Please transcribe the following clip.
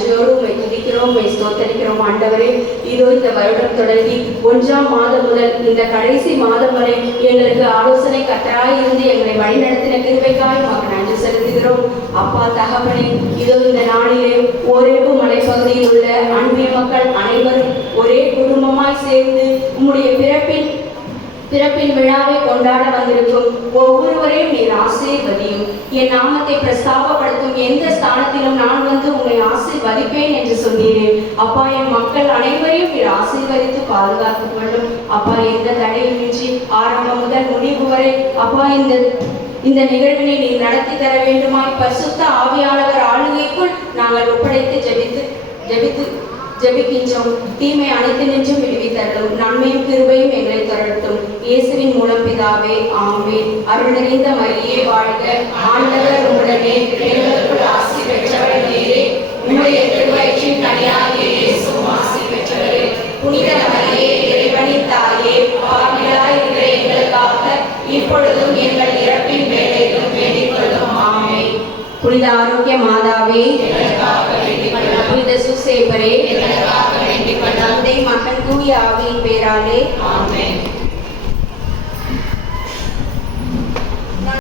நன்றியோடு உண்மை துதிக்கிறோம் உண்மை ஸ்தோத்தரிக்கிறோம். ஆண்டவரே இதோ இந்த வருடம் தொடங்கி ஒன்றாம் மாதம் முதல் இந்த கடைசி மாதம் வரை எங்களுக்கு ஆலோசனை கத்தராய் இருந்து எங்களை வழிநடத்தின கிருபைக்காய் உமக்கு நன்றி செலுத்துகிறோம். அப்பா தகவலை இதோ இந்த நாளிலே ஓரேபு மலைப்பகுதியில் உள்ள அன்பிய மக்கள் அனைவரும் ஒரே குடும்பமாய் சேர்ந்து உம்முடைய பிறப்பின் பிறப்பின் விழாவை கொண்டாட வந்திருக்கும் ஒவ்வொருவரையும் நீர் ஆசீர்வதியும். என் நாமத்தை பிரஸ்தாபப்படுத்தும் எந்த ஸ்தானத்திலும் நான் அப்பா என் மக்கள் அனைவரையும் நீர் ஆசீர்வதித்து பாதுகாத்துக் கொள்ளும். அப்பா எந்த தடையுமின்றி ஆரம்பம் முதல் முடிவு வரை அப்பா இந்த இந்த நிகழ்வினை நீ நடத்தி தர வேண்டுமாய் பரிசுத்த ஆவியாளர் ஆளுகைக்குள் நாங்கள் ஒப்படைத்து ஜெபித்து ஜெபித்து ஜெபிக்கின்றோம். தீமை அனைத்து நின்றும் விடுவித்தரலும். நன்மையும் கிருபையும் எங்களை தரட்டும் இயேசுவின் மூலம் பிதாவே ஆம்பே அருள் நிறைந்த மரியே வாழ்க. ஆண்டவர் உடனே எங்கள் இறப்பின் வேலையிலும் வேண்டிக் கொள்ளும் ஆமே புனித ஆரோக்கிய மாதாவே புனித சுசேபரே தந்தை மகன் தூய ஆவியின் பேராலே ஆமென்.